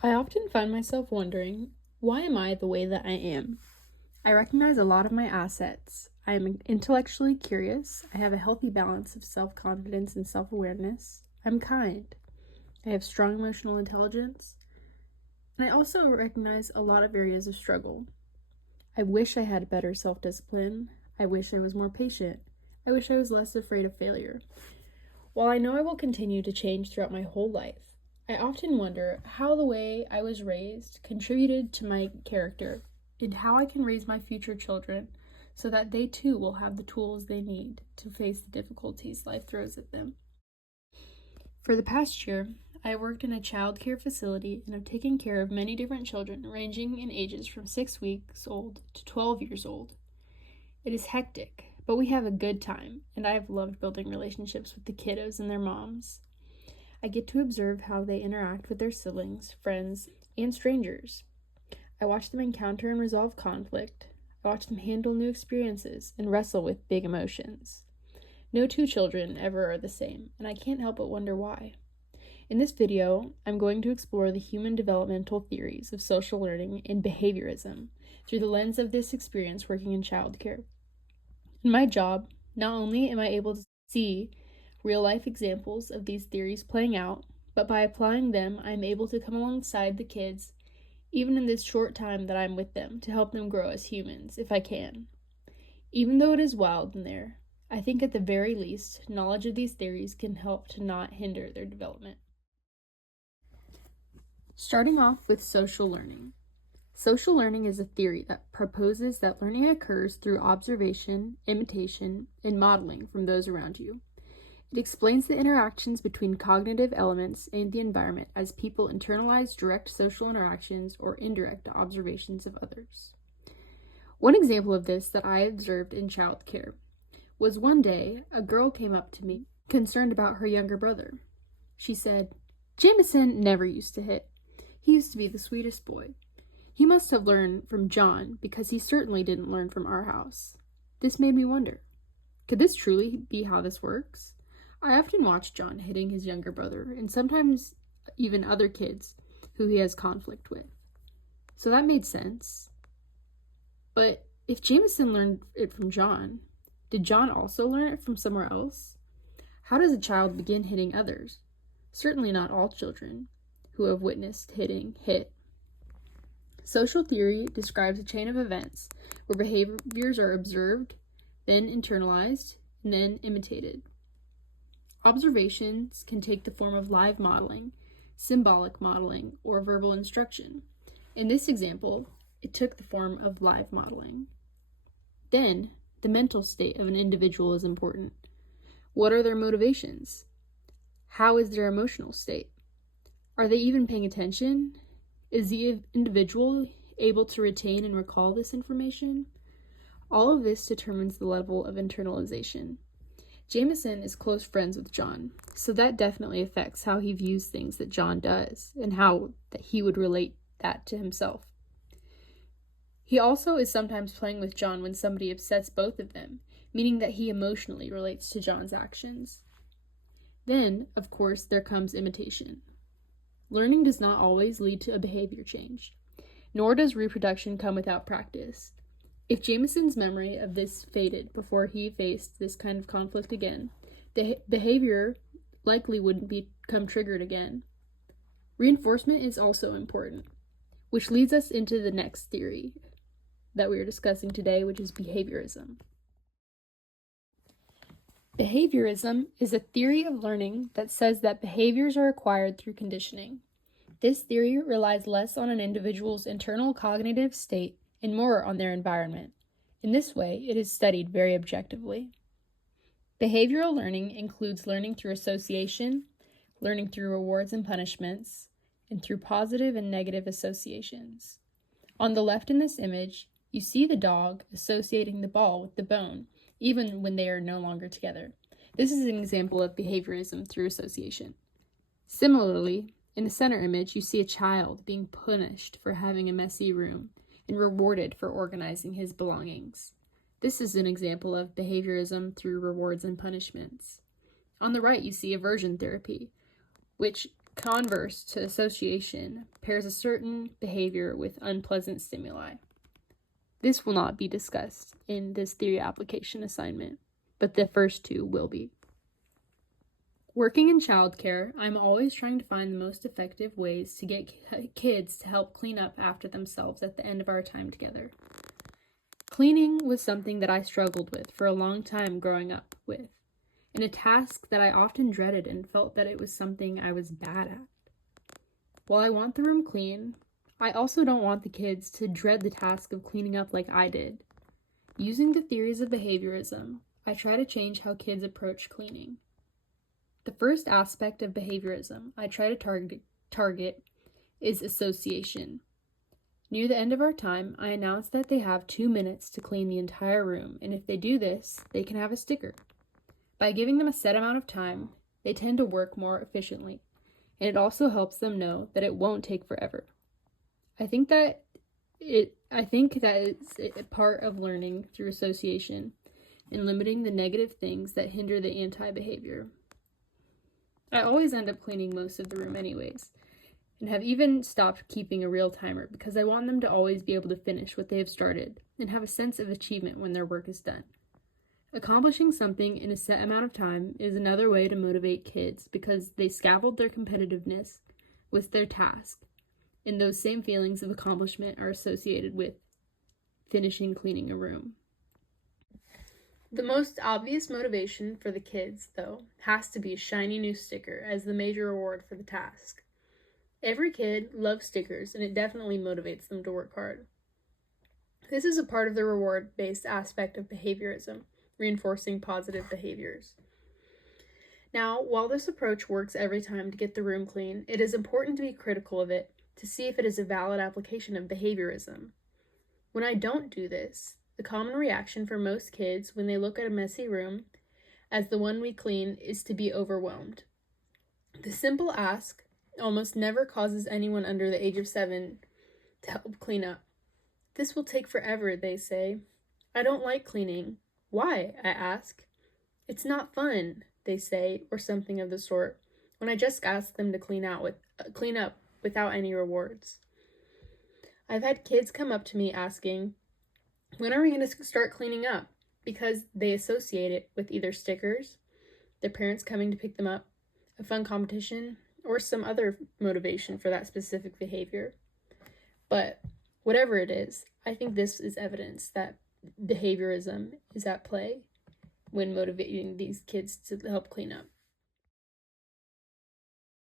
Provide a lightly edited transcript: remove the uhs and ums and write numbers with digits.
I often find myself wondering, why am I the way that I am? I recognize a lot of my assets. I am intellectually curious. I have a healthy balance of self confidence and self awareness. I'm kind. I have strong emotional intelligence. And I also recognize a lot of areas of struggle. I wish I had better self discipline. I wish I was more patient. I wish I was less afraid of failure. While I know I will continue to change throughout my whole life, I often wonder how the way I was raised contributed to my character and how I can raise my future children so that they too will have the tools they need to face the difficulties life throws at them. For the past year, I worked in a child care facility and have taken care of many different children ranging in ages from 6 weeks old to 12 years old. It is hectic, but we have a good time, and I have loved building relationships with the kiddos and their moms. I get to observe how they interact with their siblings, friends, and strangers. I watch them encounter and resolve conflict. I watch them handle new experiences and wrestle with big emotions. No two children ever are the same, and I can't help but wonder why. In this video, I'm going to explore the human developmental theories of social learning and behaviorism through the lens of this experience working in childcare. In my job, not only am I able to see real-life examples of these theories playing out, but by applying them, I'm able to come alongside the kids, even in this short time that I'm with them, to help them grow as humans, if I can. Even though it is wild in there, I think at the very least, knowledge of these theories can help to not hinder their development. Starting off with social learning. Social learning is a theory that proposes that learning occurs through observation, imitation, and modeling from those around you. It explains the interactions between cognitive elements and the environment as people internalize direct social interactions or indirect observations of others. One example of this that I observed in childcare was one day a girl came up to me, concerned about her younger brother. She said, "Jameson never used to hit. He used to be the sweetest boy. He must have learned from John because he certainly didn't learn from our house." This made me wonder, could this truly be how this works? I often watch John hitting his younger brother and sometimes even other kids who he has conflict with. So that made sense. But if Jameson learned it from John, did John also learn it from somewhere else? How does a child begin hitting others? Certainly not all children who have witnessed hitting hit. Social theory describes a chain of events where behaviors are observed, then internalized, and then imitated. Observations can take the form of live modeling, symbolic modeling, or verbal instruction. In this example, it took the form of live modeling. Then, the mental state of an individual is important. What are their motivations? How is their emotional state? Are they even paying attention? Is the individual able to retain and recall this information? All of this determines the level of internalization. Jameson is close friends with John, so that definitely affects how he views things that John does and how that he would relate that to himself. He also is sometimes playing with John when somebody upsets both of them, meaning that he emotionally relates to John's actions. Then, of course, there comes imitation. Learning does not always lead to a behavior change, nor does reproduction come without practice. If Jameson's memory of this faded before he faced this kind of conflict again, the behavior likely wouldn't become triggered again. Reinforcement is also important, which leads us into the next theory that we are discussing today, which is behaviorism. Behaviorism is a theory of learning that says that behaviors are acquired through conditioning. This theory relies less on an individual's internal cognitive state and more on their environment. In this way, it is studied very objectively. Behavioral learning includes learning through association, learning through rewards and punishments, and through positive and negative associations. On the left in this image, you see the dog associating the ball with the bone, even when they are no longer together. This is an example of behaviorism through association. Similarly, in the center image, you see a child being punished for having a messy room and rewarded for organizing his belongings. This is an example of behaviorism through rewards and punishments. On the right, you see aversion therapy, which converse to association pairs a certain behavior with unpleasant stimuli. This will not be discussed in this theory application assignment, but the first two will be. Working in childcare, I'm always trying to find the most effective ways to get kids to help clean up after themselves at the end of our time together. Cleaning was something that I struggled with for a long time growing up with, and a task that I often dreaded and felt that it was something I was bad at. While I want the room clean, I also don't want the kids to dread the task of cleaning up like I did. Using the theories of behaviorism, I try to change how kids approach cleaning. The first aspect of behaviorism I try to target is association. Near the end of our time, I announce that they have 2 minutes to clean the entire room, and if they do this, they can have a sticker. By giving them a set amount of time, they tend to work more efficiently, and it also helps them know that it won't take forever. I think that it's a part of learning through association and limiting the negative things that hinder the anti-behavior. I always end up cleaning most of the room anyways, and have even stopped keeping a real timer because I want them to always be able to finish what they have started and have a sense of achievement when their work is done. Accomplishing something in a set amount of time is another way to motivate kids because they scaffold their competitiveness with their task, and those same feelings of accomplishment are associated with finishing cleaning a room. The most obvious motivation for the kids, though, has to be a shiny new sticker as the major reward for the task. Every kid loves stickers, and it definitely motivates them to work hard. This is a part of the reward-based aspect of behaviorism, reinforcing positive behaviors. Now, while this approach works every time to get the room clean, it is important to be critical of it to see if it is a valid application of behaviorism. When I don't do this, the common reaction for most kids when they look at a messy room as the one we clean is to be overwhelmed. The simple ask almost never causes anyone under the age of 7 to help clean up. This will take forever, they say. I don't like cleaning. Why? I ask. It's not fun, they say, or something of the sort, when I just ask them to clean up without any rewards. I've had kids come up to me asking, when are we going to start cleaning up? Because they associate it with either stickers, their parents coming to pick them up, a fun competition, or some other motivation for that specific behavior. But whatever it is, I think this is evidence that behaviorism is at play when motivating these kids to help clean up.